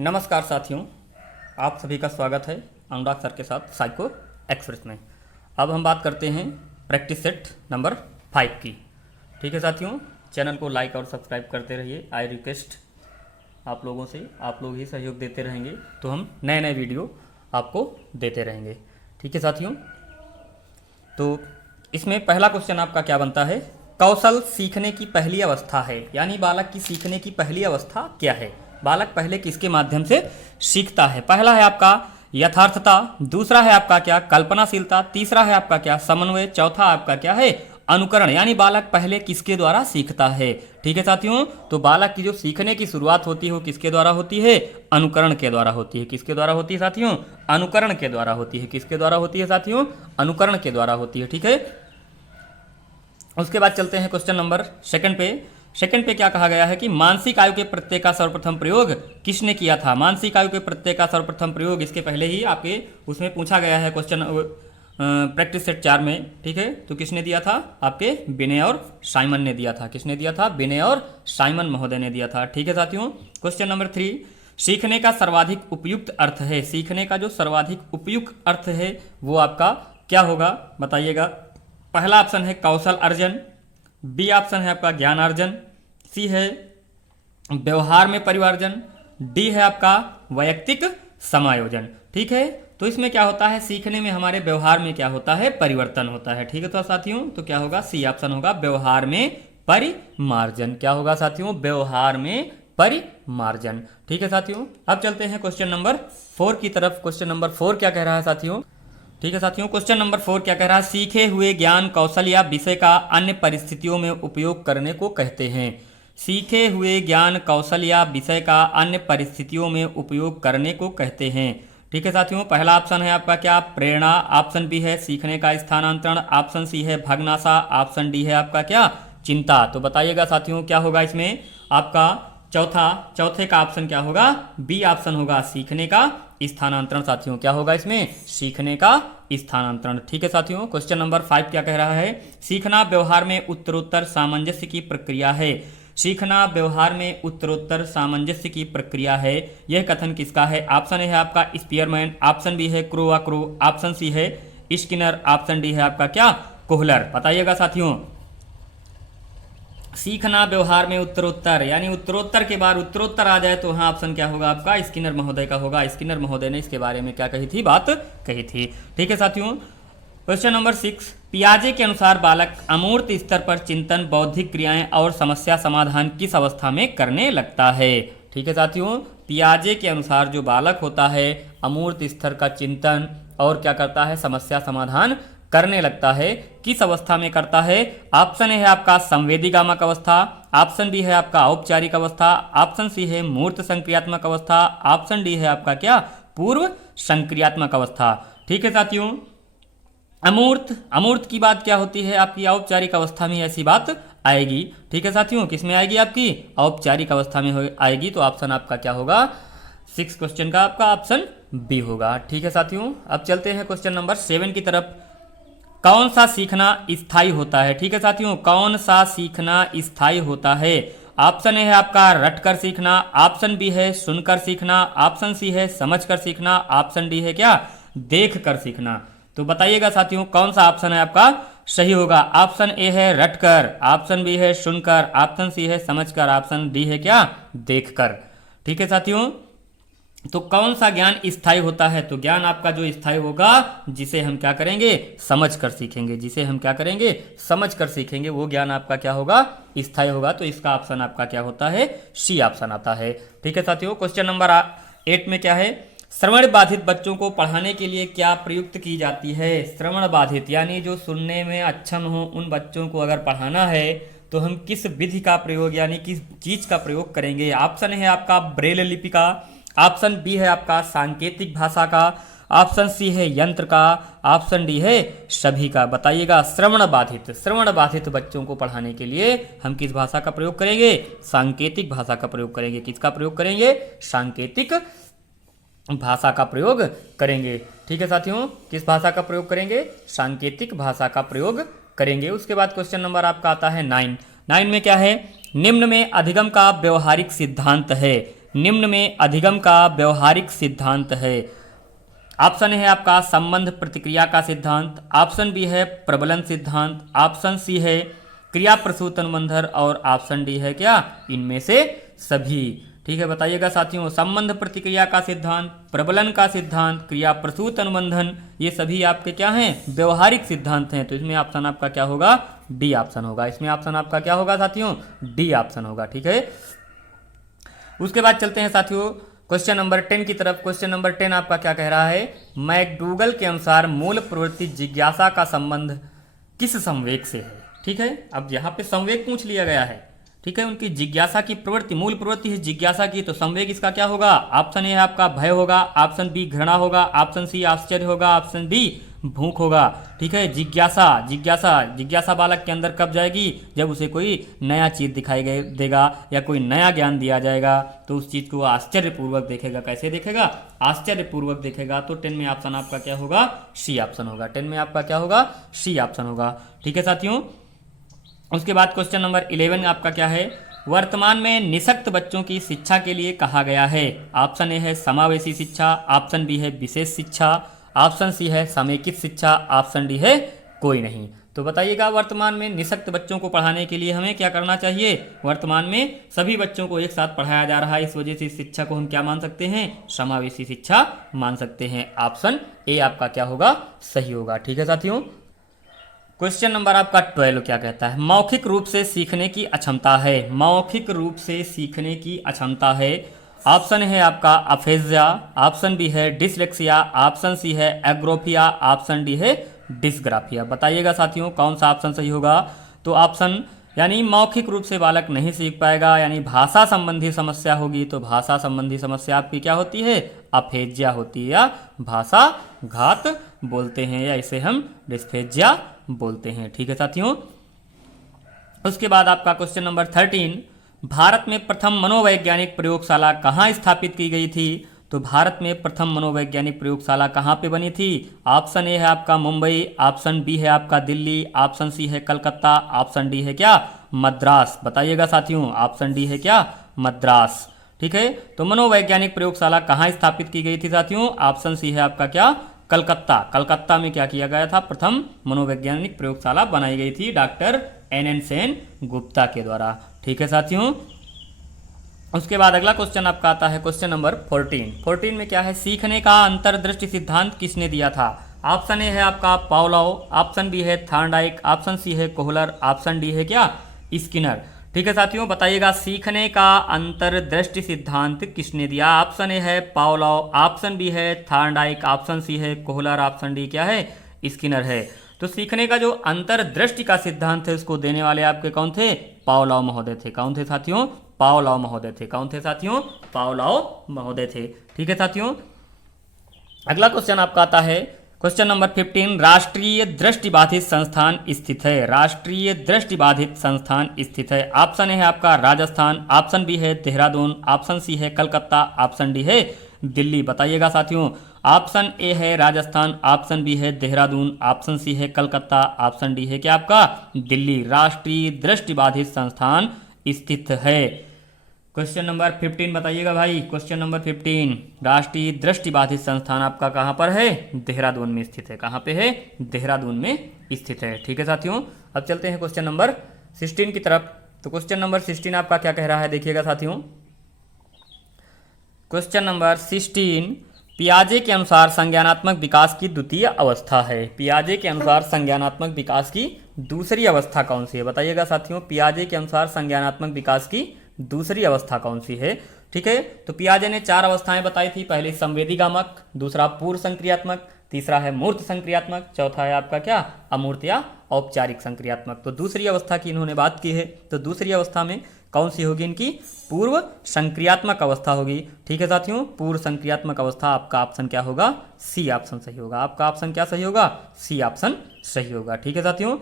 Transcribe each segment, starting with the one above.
नमस्कार साथियों, आप सभी का स्वागत है अनुराग सर के साथ साइको एक्सप्रेस में। अब हम बात करते हैं प्रैक्टिस सेट नंबर 5 की। ठीक है साथियों, चैनल को लाइक और सब्सक्राइब करते रहिए। आई रिक्वेस्ट आप लोगों से, आप लोग ही सहयोग देते रहेंगे तो हम नए नए वीडियो आपको देते रहेंगे। ठीक है साथियों, तो इसमें पहला क्वेश्चन आपका क्या बनता है? कौशल सीखने की पहली अवस्था है, यानी बालक की सीखने की पहली अवस्था क्या है? बालक पहले किसके माध्यम से सीखता है? पहला है आपका यथार्थता, दूसरा है आपका क्या कल्पनाशीलता, तीसरा है आपका क्या समन्वय, चौथा आपका क्या है अनुकरण, यानी बालक पहले किसके द्वारा सीखता है। ठीक है साथियों, तो बालक की जो सीखने की शुरुआत होती है वो किसके द्वारा होती है? अनुकरण के द्वारा होती है। किसके द्वारा होती है साथियों? अनुकरण के द्वारा होती है। किसके द्वारा होती है साथियों? अनुकरण के द्वारा होती है। ठीक है, उसके बाद चलते हैं क्वेश्चन नंबर सेकंड पे। सेकंड पे क्या कहा गया है कि मानसिक आयु के प्रत्यय का सर्वप्रथम प्रयोग किसने किया था? मानसिक आयु के प्रत्यय का सर्वप्रथम प्रयोग इसके पहले ही आपके उसमें पूछा गया है क्वेश्चन प्रैक्टिस सेट 4 में। ठीक है, तो किसने दिया था? आपके विनय और साइमन ने दिया था। किसने दिया था? विनय और साइमन महोदय ने दिया था। ठीक है साथियों, क्वेश्चन नंबर 3, सीखने का सर्वाधिक उपयुक्त अर्थ है। सीखने का जो सर्वाधिक उपयुक्त अर्थ है वो आपका क्या होगा बताइएगा। पहला ऑप्शन है कौशल अर्जन, बी ऑप्शन है आपका ज्ञानार्जन, सी है व्यवहार में परिवर्जन, डी है आपका वैयक्तिक समायोजन। ठीक है, तो इसमें क्या होता है? सीखने में हमारे व्यवहार में क्या होता है? परिवर्तन होता है। ठीक है तो साथियों, तो क्या होगा? सी ऑप्शन होगा व्यवहार में परिमार्जन। क्या होगा साथियों? व्यवहार में परिमार्जन। ठीक है साथियों, अब चलते हैं क्वेश्चन नंबर 4 की तरफ। क्वेश्चन नंबर 4 क्या कह रहा है साथियों? ठीक है साथियों, क्वेश्चन नंबर 4 क्या कह रहा है? सीखे हुए ज्ञान कौशल या विषय का अन्य परिस्थितियों में उपयोग करने को कहते हैं। सीखे हुए ज्ञान कौशल या विषय का अन्य परिस्थितियों में उपयोग करने को कहते हैं। ठीक है साथियों, पहला ऑप्शन है आपका क्या प्रेरणा, ऑप्शन बी है सीखने का स्थानांतरण, ऑप्शन सी है भग्नाशा, ऑप्शन डी है आपका क्या चिंता। तो बताइएगा साथियों क्या होगा इसमें आपका चौथे का ऑप्शन क्या होगा? बी ऑप्शन होगा सीखने का स्थानांतरण। साथियों क्या होगा इसमें? सीखने का स्थानांतरण। ठीक है साथियों, क्वेश्चन नंबर 5 क्या कह रहा है? सीखना व्यवहार में उत्तरोत्तर सामंजस्य की प्रक्रिया है। सीखना व्यवहार में उत्तरोत्तर सामंजस्य की प्रक्रिया है, यह कथन किसका है? ऑप्शन ए है आपका स्पीयरमैन, ऑप्शन बी है क्रो, ऑप्शन सी है स्किनर, ऑप्शन डी है आपका क्या कोहलर। बताइएगा साथियों, सीखना व्यवहार में उत्तरोत्तर, यानी उत्तरोत्तर के बाद उत्तरोत्तर आ जाए तो हाँ ऑप्शन क्या होगा आपका? स्किनर महोदय का होगा। स्किनर महोदय ने इसके बारे में क्या कही थी? बात कही थी। ठीक है साथियों, क्वेश्चन नंबर 6, पियाजे के अनुसार बालक अमूर्त स्तर पर चिंतन, बौद्धिक क्रियाएं और समस्या समाधान किस अवस्था में करने लगता है? ठीक है साथियों, पियाजे के अनुसार जो बालक होता है अमूर्त स्तर का चिंतन और क्या करता है? समस्या समाधान करने लगता है, किस अवस्था में करता है? ऑप्शन ए है आपका संवेदीगामक अवस्था, ऑप्शन बी है आपका औपचारिक अवस्था, ऑप्शन सी है मूर्त संक्रियात्मक अवस्था, ऑप्शन डी है आपका क्या पूर्व संक्रियात्मक अवस्था। ठीक है साथियों, अमूर्त की बात क्या होती है? आपकी औपचारिक अवस्था में ऐसी बात आएगी। ठीक है साथियों, किसमें आएगी? आपकी औपचारिक अवस्था में आएगी। तो ऑप्शन आपका क्या होगा? 6 क्वेश्चन का आपका ऑप्शन बी होगा। ठीक है साथियों, अब चलते हैं क्वेश्चन नंबर 7 की तरफ। कौन सा सीखना स्थायी होता है? ठीक है साथियों, कौन सा सीखना स्थायी होता है? ऑप्शन ए है आपका रटकर सीखना, ऑप्शन बी है सुनकर सीखना, ऑप्शन सी है समझकर सीखना, ऑप्शन डी है क्या देखकर सीखना। तो बताइएगा साथियों कौन सा ऑप्शन है आपका सही होगा? ऑप्शन ए है रटकर, ऑप्शन बी है सुनकर, ऑप्शन सी है समझकर, ऑप्शन डी है क्या देखकर। ठीक है साथियों, तो कौन सा ज्ञान स्थायी होता है? तो ज्ञान आपका जो स्थायी होगा जिसे हम क्या करेंगे? समझ कर सीखेंगे। जिसे हम क्या करेंगे? समझ कर सीखेंगे, वो ज्ञान आपका क्या होगा? स्थायी होगा। तो इसका ऑप्शन आपका क्या होता है? सी ऑप्शन आता है। ठीक है साथियों, क्वेश्चन नंबर 8 में क्या है? श्रवण बाधित बच्चों को पढ़ाने के लिए क्या प्रयुक्त की जाती है? श्रवण बाधित यानी जो सुनने में अक्षम हो उन बच्चों को अगर पढ़ाना है तो हम किस विधि का प्रयोग यानी किस चीज का प्रयोग करेंगे? ऑप्शन है आपका ब्रेल लिपि का, ऑप्शन बी है आपका सांकेतिक भाषा का, ऑप्शन सी है यंत्र का, ऑप्शन डी है सभी का। बताइएगा श्रवण बाधित बच्चों को पढ़ाने के लिए हम किस भाषा का प्रयोग करेंगे? सांकेतिक भाषा का प्रयोग करेंगे। किसका प्रयोग करेंगे? सांकेतिक भाषा का प्रयोग करेंगे। ठीक है साथियों, किस भाषा का प्रयोग करेंगे? सांकेतिक भाषा का प्रयोग करेंगे। उसके बाद क्वेश्चन नंबर आपका आता है 9 में क्या है? निम्न में अधिगम का व्यवहारिक सिद्धांत है। निम्न में अधिगम का व्यवहारिक सिद्धांत है? ऑप्शन है आपका संबंध प्रतिक्रिया का सिद्धांत, ऑप्शन बी है प्रबलन सिद्धांत, ऑप्शन सी है क्रिया प्रसूत अनुबंधन और ऑप्शन डी है क्या इनमें से सभी। ठीक है, बताइएगा साथियों, संबंध प्रतिक्रिया का सिद्धांत, प्रबलन का सिद्धांत, क्रिया प्रसूत अनुबंधन, ये सभी आपके क्या हैं व्यवहारिक सिद्धांत हैं। तो इसमें ऑप्शन आपका क्या होगा डी ऑप्शन होगा। इसमें ऑप्शन आपका क्या होगा साथियों डी ऑप्शन होगा। ठीक है, उसके बाद चलते हैं साथियों क्वेश्चन नंबर 10 की तरफ। क्वेश्चन नंबर 10 आपका क्या कह रहा है, मैकडूगल के अनुसार मूल प्रवृत्ति जिज्ञासा का संबंध किस संवेग से है? ठीक है, अब यहाँ पे संवेग पूछ लिया गया है। ठीक है, उनकी जिज्ञासा की प्रवृत्ति, मूल प्रवृत्ति है जिज्ञासा की, तो संवेग इसका क्या होगा? ऑप्शन ए है आपका भय होगा, ऑप्शन बी घृणा होगा, ऑप्शन सी आश्चर्य होगा, ऑप्शन डी भूख होगा। ठीक है, जिज्ञासा जिज्ञासा जिज्ञासा बालक के अंदर कब जाएगी? जब उसे कोई नया चीज दिखाई देगा या कोई नया ज्ञान दिया जाएगा तो उस चीज को वो आश्चर्यपूर्वक देखेगा। कैसे देखेगा? आश्चर्यपूर्वक देखेगा। तो 10 में ऑप्शन आपका क्या होगा? सी ऑप्शन होगा। 10 में आपका क्या होगा? सी ऑप्शन होगा। ठीक है साथियों, उसके बाद क्वेश्चन नंबर 11 आपका क्या है, वर्तमान में निःशक्त बच्चों की शिक्षा के लिए कहा गया है? ऑप्शन ए है समावेशी शिक्षा, ऑप्शन बी है विशेष शिक्षा, ऑप्शन सी है समेकित शिक्षा, ऑप्शन डी है कोई नहीं। तो बताइएगा, वर्तमान में निःशक्त बच्चों को पढ़ाने के लिए हमें क्या करना चाहिए? वर्तमान में सभी बच्चों को एक साथ पढ़ाया जा रहा है, इस वजह से इस शिक्षा को हम क्या मान सकते हैं? समावेशी शिक्षा मान सकते हैं। ऑप्शन ए आपका क्या होगा? सही होगा। ठीक है साथियों, क्वेश्चन नंबर आपका 12 क्या कहता है, मौखिक रूप से सीखने की अक्षमता है? मौखिक रूप से सीखने की अक्षमता है। ऑप्शन है आपका अफेजिया, ऑप्शन बी है डिसलेक्सिया, ऑप्शन सी है एग्रोफिया, ऑप्शन डी है डिस्ग्राफिया। बताइएगा साथियों कौन सा ऑप्शन सही होगा? तो ऑप्शन यानी मौखिक रूप से बालक नहीं सीख पाएगा, यानी भाषा संबंधी समस्या होगी। तो भाषा संबंधी समस्या आपकी क्या होती है? अफेजिया होती है, या भाषा घात बोलते हैं, या इसे हम डिस्फेजिया बोलते हैं। ठीक है साथियों, उसके बाद आपका क्वेश्चन नंबर 13, भारत में प्रथम मनोवैज्ञानिक प्रयोगशाला कहाँ स्थापित की गई थी? तो भारत में प्रथम मनोवैज्ञानिक प्रयोगशाला कहाँ पे बनी थी? ऑप्शन ए है आपका मुंबई, ऑप्शन बी है आपका दिल्ली, ऑप्शन सी है कलकत्ता, ऑप्शन डी है क्या मद्रास। बताइएगा साथियों, ऑप्शन डी है क्या मद्रास। ठीक है, तो मनोवैज्ञानिक प्रयोगशाला कहाँ स्थापित की गई थी साथियों? ऑप्शन सी है आपका क्या कलकत्ता। कलकत्ता में क्या किया गया था? प्रथम मनोवैज्ञानिक प्रयोगशाला बनाई गई थी डॉक्टर एन सेन गुप्ता के द्वारा। ठीक है साथियों, उसके बाद अगला क्वेश्चन आपका आता है क्वेश्चन नंबर 14। 14 में क्या है, सीखने का अंतर्दृष्टि सिद्धांत किसने दिया था? ऑप्शन ए है आपका पावलोव, ऑप्शन बी है थॉर्नडाइक, ऑप्शन सी है कोहलर, ऑप्शन डी है क्या स्किनर। ठीक है साथियों, बताइएगा सीखने का अंतर्दृष्टि सिद्धांत किसने दिया? ऑप्शन ए है पावलोव, ऑप्शन बी है थॉर्नडाइक, ऑप्शन सी है कोहलर, ऑप्शन डी क्या है स्किनर है। तो सीखने का जो अंतर्दृष्टि का सिद्धांत है उसको देने वाले आपके कौन थे? पावलोव महोदय थे। कौन थे साथियों? पावलोव महोदय थे। कौन थे साथियों? पावलोव महोदय थे। ठीक है साथियों, अगला क्वेश्चन आपका आता है क्वेश्चन नंबर 15, राष्ट्रीय दृष्टिबाधित संस्थान स्थित है? राष्ट्रीय दृष्टिबाधित संस्थान स्थित है। ऑप्शन ए है आपका राजस्थान, ऑप्शन बी है देहरादून, ऑप्शन सी है कलकत्ता, ऑप्शन डी है दिल्ली। बताइएगा साथियों, ऑप्शन ए है राजस्थान, ऑप्शन बी है देहरादून, ऑप्शन सी है कलकत्ता, ऑप्शन डी है क्या आपका दिल्ली। राष्ट्रीय दृष्टिबाधित संस्थान स्थित है। क्वेश्चन नंबर 15 बताइएगा भाई, क्वेश्चन नंबर 15, राष्ट्रीय दृष्टिबाधित संस्थान आपका कहाँ पर है? देहरादून में स्थित है। कहाँ पे है? देहरादून में स्थित है। ठीक है साथियों, अब चलते हैं क्वेश्चन नंबर 16 की तरफ। तो क्वेश्चन नंबर 16 आपका क्या कह रहा है, देखिएगा साथियों। क्वेश्चन नंबर 16, पियाजे के अनुसार संज्ञानात्मक विकास की द्वितीय अवस्था है। पियाजे के अनुसार संज्ञानात्मक विकास की दूसरी अवस्था कौन सी है? बताइएगा साथियों, पियाजे के अनुसार संज्ञानात्मक विकास की दूसरी अवस्था कौन सी है? ठीक है, तो पियाजे ने 4 अवस्थाएं बताई थी। पहली संवेदीगामक, दूसरा पूर्व संक्रियात्मक, तीसरा है मूर्त संक्रियात्मक, चौथा है आपका क्या अमूर्त या औपचारिक संक्रियात्मक। तो दूसरी अवस्था की इन्होंने बात की है। तो दूसरी अवस्था में कौन सी होगी? इनकी पूर्व संक्रियात्मक अवस्था होगी। ठीक है साथियों, पूर्व संक्रियात्मक अवस्था आपका ऑप्शन क्या होगा? सी ऑप्शन सही होगा। आपका ऑप्शन क्या सही होगा? सी ऑप्शन सही होगा। ठीक है साथियों,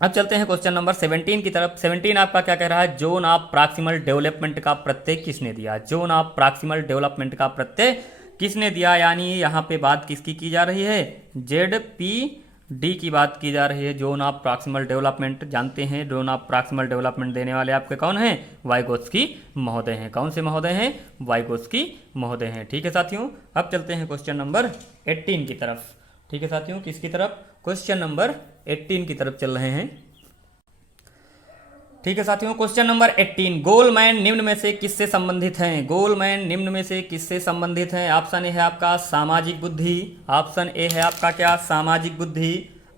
अब चलते हैं क्वेश्चन नंबर 17 की तरफ। 17 आपका क्या कह रहा है, जोन ऑफ प्रॉक्सिमल डेवलपमेंट का प्रत्यय किसने दिया? जोन ऑफ प्रॉक्सिमल डेवलपमेंट का प्रत्यय किसने दिया? यानी यहाँ पे बात किसकी की जा रही है? जेड पी डी की बात की जा रही है, जोन ऑफ प्रॉक्सिमल डेवलपमेंट। जानते हैं जोन ऑफ प्रॉक्सिमल डेवलपमेंट देने वाले आपके कौन हैं? वाइगोत्स्की महोदय हैं। कौन से महोदय हैं? वाइगोत्स्की महोदय हैं। ठीक है साथियों, अब चलते हैं क्वेश्चन नंबर 18 की तरफ। ठीक है साथियों, किसकी तरफ? क्वेश्चन नंबर 18 की तरफ चल रहे हैं। ठीक है साथियों, क्वेश्चन नंबर 18, गोलमैन निम्न में से किससे संबंधित हैं? गोलमैन निम्न में से किससे संबंधित हैं? ऑप्शन ए है आपका सामाजिक बुद्धि, ऑप्शन ए है आपका क्या? सामाजिक बुद्धि,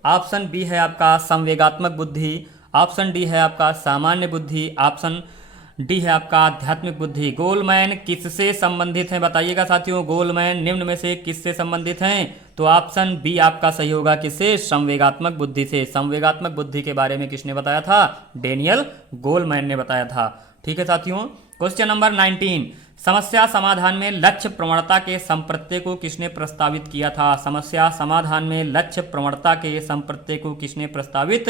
ऑप्शन बी है आपका संवेगात्मक बुद्धि, ऑप्शन डी है आपका सामान्य बुद्धि, ऑप्शन डी है आपका आध्यात्मिक बुद्धि। गोलमैन किससे संबंधित हैं? बताइएगा साथियों, गोलमैन निम्न में से किससे संबंधित हैं? तो ऑप्शन बी आपका सही होगा। किससे? संवेगात्मक बुद्धि से। संवेगात्मक बुद्धि के बारे में किसने बताया था? डेनियल गोलमैन ने बताया था। ठीक है साथियों, क्वेश्चन नंबर 19, समस्या समाधान में लक्ष्य प्रवणता के संप्रत्यय को किसने प्रस्तावित किया था? समस्या समाधान में लक्ष्य प्रवणता के संप्रत्यय को किसने प्रस्तावित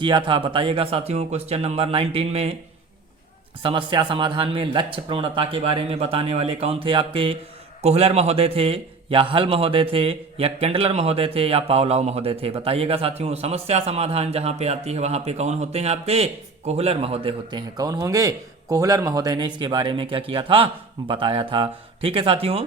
किया था? बताइएगा साथियों, क्वेश्चन नंबर 19 में समस्या समाधान में लक्ष्य प्रवणता के बारे में बताने वाले कौन थे आपके? कोहलर महोदय थे, या हल महोदय थे, या केंडलर महोदय थे, या पावलोव महोदय थे? बताइएगा साथियों, समस्या समाधान जहां पे आती है वहां पे कौन होते हैं आपके? कोहलर महोदय होते हैं। कौन होंगे? कोहलर महोदय ने इसके बारे में क्या किया था? बताया था। ठीक है साथियों,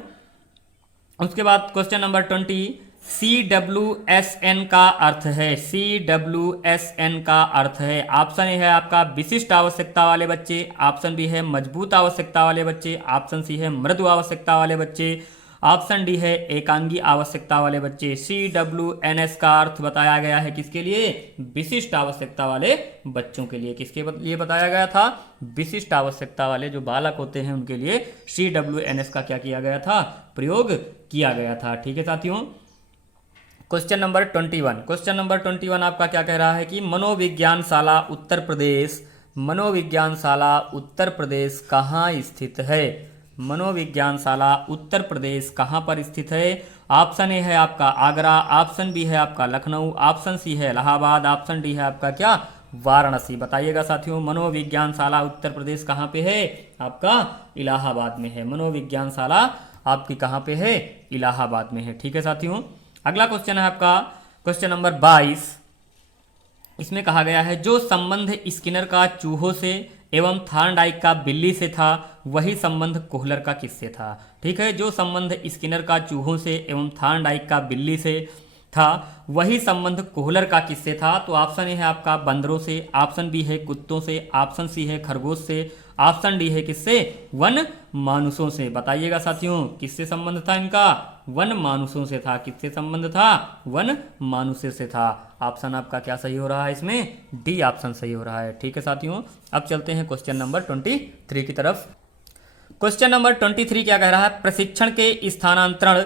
उसके बाद क्वेश्चन नंबर 20, CWSN का अर्थ है। CWSN का अर्थ है, ऑप्शन ए है आपका विशिष्ट आवश्यकता वाले बच्चे, ऑप्शन बी है मजबूत आवश्यकता वाले बच्चे, ऑप्शन सी है मृदु आवश्यकता वाले बच्चे, ऑप्शन डी है एकांगी आवश्यकता वाले बच्चे। CWNS का अर्थ बताया गया है किसके लिए? विशिष्ट आवश्यकता वाले बच्चों के लिए। किसके लिए बताया गया था? विशिष्ट आवश्यकता वाले जो बालक होते हैं उनके लिए CWNS का क्या किया गया था? प्रयोग किया गया था। ठीक है साथियों, क्वेश्चन नंबर 21, क्वेश्चन नंबर 21 आपका क्या कह रहा है कि मनोविज्ञानशाला उत्तर प्रदेश, मनोविज्ञानशाला उत्तर प्रदेश कहाँ स्थित है? मनोविज्ञानशाला उत्तर प्रदेश कहाँ पर स्थित है? ऑप्शन ए है आपका आगरा, ऑप्शन बी है आपका लखनऊ, ऑप्शन सी है इलाहाबाद, ऑप्शन डी है आपका क्या? वाराणसी। बताइएगा साथियों, मनोविज्ञानशाला उत्तर प्रदेश कहाँ पे है? आपका इलाहाबाद में है। मनोविज्ञानशाला आपकी कहाँ पे है? इलाहाबाद में है। ठीक है साथियों, अगला क्वेश्चन है आपका क्वेश्चन नंबर 22, इसमें कहा गया है जो संबंध स्किनर का चूहों से एवं थॉर्नडाइक का बिल्ली से था वही संबंध कोहलर का किससे था? ठीक है, जो संबंध स्किनर का चूहों से एवं थॉर्नडाइक का बिल्ली से था वही संबंध कोहलर का किससे था? तो ऑप्शन ए है आपका बंदरों से, ऑप्शन बी है कुत्तों से, ऑप्शन सी है खरगोश से, ऑप्शन डी है किससे? वन मानुषों से। बताइएगा साथियों, किससे संबंध था इनका? वन मानुषों से था। किससे संबंध था? वन मानुषों से था। ऑप्शन आपका क्या सही हो रहा है इसमें? डी ऑप्शन सही हो रहा है। ठीक है साथियों, अब चलते हैं क्वेश्चन नंबर 23 की तरफ। क्वेश्चन नंबर 23 क्या कह रहा है? प्रशिक्षण के स्थानांतरण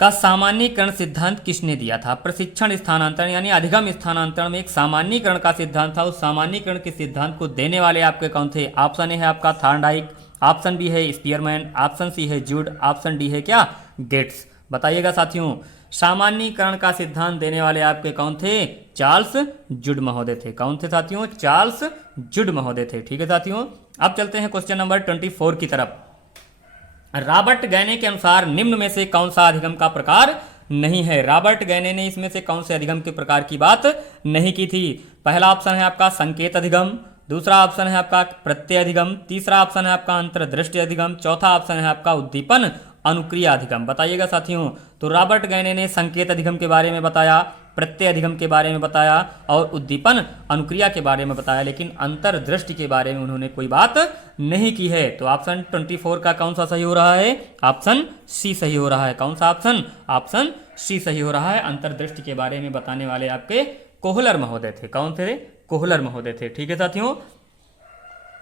का सामान्यीकरण सिद्धांत किसने दिया था? प्रशिक्षण स्थानांतरण यानी अधिगम स्थानांतरण में एक सामान्यीकरण का सिद्धांत था। उस सामान्यीकरण के सिद्धांत को देने वाले आपके कौन थे? ऑप्शन ए है आपका थॉर्नडाइक, ऑप्शन बी है स्पीयरमैन, ऑप्शन सी है जूड, ऑप्शन डी है क्या? गेट्स। बताइएगा साथियों, सामान्यीकरण का सिद्धांत देने वाले आपके कौन थे? चार्ल्स जूड महोदय थे। कौन थे साथियों? चार्ल्स जूड महोदय थे। ठीक है साथियों, अब चलते हैं क्वेश्चन नंबर 24 की तरफ। रॉबर्ट गैने के अनुसार निम्न में से कौन सा अधिगम का प्रकार नहीं है? रॉबर्ट गैने ने इसमें से कौन से अधिगम के प्रकार की बात नहीं की थी? पहला ऑप्शन है आपका संकेत अधिगम, दूसरा ऑप्शन है आपका प्रत्यय अधिगम, तीसरा ऑप्शन है आपका अंतर्दृष्टि अधिगम, चौथा ऑप्शन है आपका उद्दीपन अनुक्रिया अधिगम। बताइएगा साथियों, तो रॉबर्ट गैने ने संकेत अधिगम के बारे में बताया, प्रत्यय अधिगम के बारे में बताया और उद्दीपन अनुक्रिया के बारे में बताया, लेकिन अंतर्दृष्टि के बारे में उन्होंने कोई बात नहीं की है। तो ऑप्शन 24 का कौन सा सही हो रहा है? ऑप्शन सी सही हो रहा है। कौन सा ऑप्शन? ऑप्शन सी सही हो रहा है। अंतर्दृष्टि के बारे में बताने वाले आपके कोहलर महोदय थे। कौन थे? कोहलर महोदय थे। ठीक है साथियों,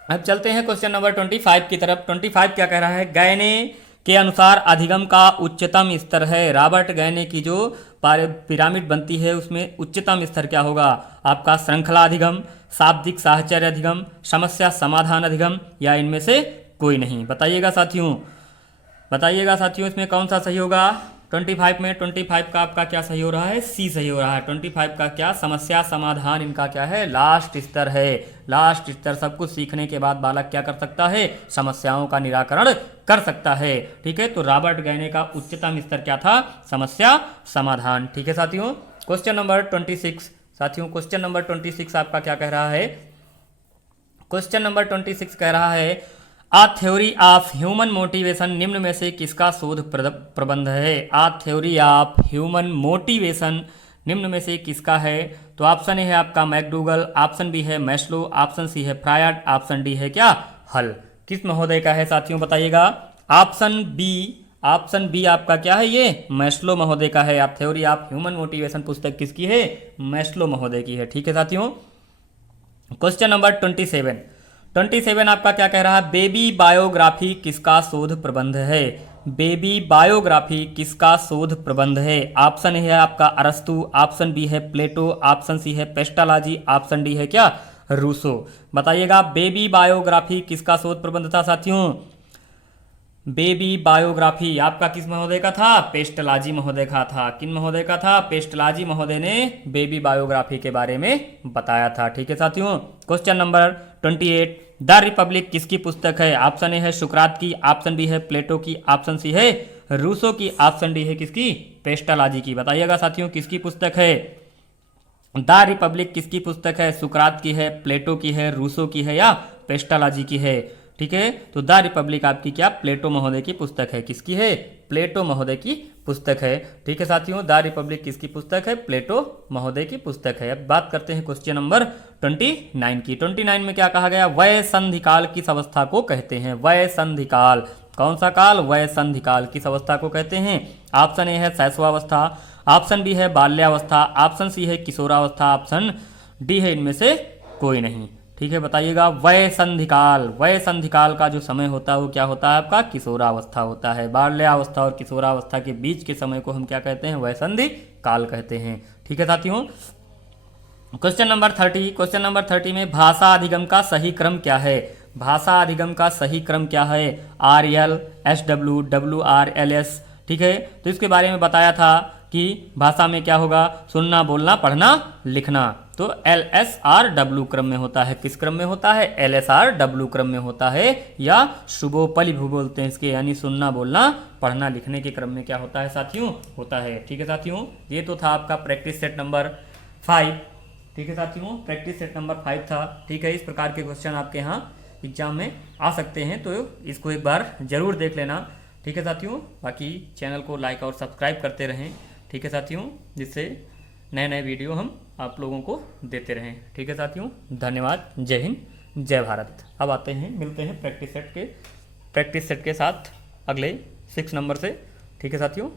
अब चलते हैं क्वेश्चन नंबर 25 की तरफ। 25 क्या कह रहा है? गैने के अनुसार अधिगम का उच्चतम स्तर है। रॉबर्ट गैने की जो पिरामिड बनती है उसमें उच्चतम स्तर क्या होगा? आपका श्रृंखला अधिगम, शाब्दिक साहचर्य अधिगम, समस्या समाधान अधिगम, या इनमें से कोई नहीं? बताइएगा साथियों, बताइएगा साथियों, इसमें कौन सा सही होगा? 25 में 25 का आपका क्या सही हो रहा है? सी सही हो रहा है। 25 का क्या? समस्या समाधान इनका क्या है? लास्ट स्तर है। लास्ट स्तर, सब कुछ सीखने के बाद बालक क्या कर सकता है? समस्याओं का निराकरण कर सकता है। ठीक है, तो रॉबर्ट गैने का उच्चतम स्तर क्या था? समस्या समाधान। ठीक है साथियों, क्वेश्चन नंबर 26 साथियों, क्वेश्चन नंबर 26 आपका क्या कह रहा है? क्वेश्चन नंबर 26 कह रहा है आ थ्योरी ऑफ ह्यूमन मोटिवेशन निम्न में से किसका शोध प्रबंध है? आ थ्योरी ऑफ ह्यूमन मोटिवेशन निम्न में से किसका है? तो ऑप्शन ए है आपका मैकडूगल, ऑप्शन बी है मैस्लो, ऑप्शन सी है फ्रायड, ऑप्शन डी है क्या हल। किस महोदय का है साथियों बताइएगा? ऑप्शन बी आपका क्या है? ये मैस्लो महोदय का है। आप थ्योरी ऑफ ह्यूमन मोटिवेशन पुस्तक किसकी है? मैस्लो महोदय की है। ठीक है साथियों। क्वेश्चन नंबर 27 आपका क्या कह रहा है? बेबी बायोग्राफी किसका शोध प्रबंध है? बेबी बायोग्राफी किसका शोध प्रबंध है? ऑप्शन ए है आपका अरस्तु, ऑप्शन बी है प्लेटो, ऑप्शन सी है पेस्टालॉजी, ऑप्शन डी है क्या रूसो। बताइएगा बेबी बायोग्राफी किसका शोध प्रबंध था साथियों? बेबी बायोग्राफी आपका किस महोदय का था? पेस्टलाजी महोदय का था। किन महोदय का था? पेस्टलाजी महोदय ने बेबी बायोग्राफी के बारे में बताया था। ठीक है साथियों। क्वेश्चन नंबर 28 द रिपब्लिक किसकी पुस्तक है? ऑप्शन ए है सुकरात की, ऑप्शन बी है प्लेटो की, ऑप्शन सी है रूसो की, ऑप्शन डी है किसकी? पेस्टलाजी की। बताइएगा साथियों किसकी पुस्तक है? द रिपब्लिक किसकी पुस्तक है? सुकरात की है, प्लेटो की है, रूसो की है या पेस्टलाजी की है? ठीक है, तो द रिपब्लिक आपकी क्या प्लेटो महोदय की पुस्तक है। किसकी है? प्लेटो महोदय की पुस्तक है। ठीक है साथियों, द रिपब्लिक किसकी पुस्तक है? प्लेटो महोदय की पुस्तक है। अब बात करते हैं क्वेश्चन नंबर 29 की। 29 में क्या कहा गया? वय संधिकाल किस अवस्था को कहते हैं? वय संधिकाल कौन सा काल? वय संधिकाल किस अवस्था को कहते हैं? ऑप्शन ए है शैशवावस्था, ऑप्शन बी है बाल्यावस्था, ऑप्शन सी है किशोरावस्था, ऑप्शन डी है इनमें से कोई नहीं। ठीक है, बताइएगा वय संधिकाल का जो समय होता है वो क्या होता है आपका? किशोरावस्था होता है। बाल्यावस्था और किशोरावस्था के बीच के समय को हम क्या कहते हैं? वय संधिकाल कहते हैं। ठीक है साथियों। क्वेश्चन नंबर 30 में भाषा अधिगम का सही क्रम क्या है? भाषा अधिगम का सही क्रम क्या है? RL, SW, WR, LS। ठीक है, तो इसके बारे में बताया था कि भाषा में क्या होगा? सुनना, बोलना, पढ़ना, लिखना। तो LSRW क्रम में होता है। किस क्रम में होता है? LSRW क्रम में होता है, या शुभोपलि बोलते हैं इसके, यानी सुनना, बोलना, पढ़ना, लिखने के क्रम में क्या होता है साथियों? होता है। ठीक है साथियों, ये तो था आपका प्रैक्टिस सेट नंबर 5। ठीक है साथियों, प्रैक्टिस सेट नंबर 5 था। ठीक है, इस प्रकार के क्वेश्चन आपके यहाँ एग्जाम में आ सकते हैं, तो इसको एक बार जरूर देख लेना। ठीक है साथियों, बाकी चैनल को लाइक और सब्सक्राइब करते रहें। ठीक है साथियों, जिससे नए नए वीडियो हम आप लोगों को देते रहें। ठीक है साथियों, धन्यवाद। जय हिंद, जय भारत। अब आते हैं, मिलते हैं प्रैक्टिस सेट के साथ अगले 6 नंबर से। ठीक है साथियों।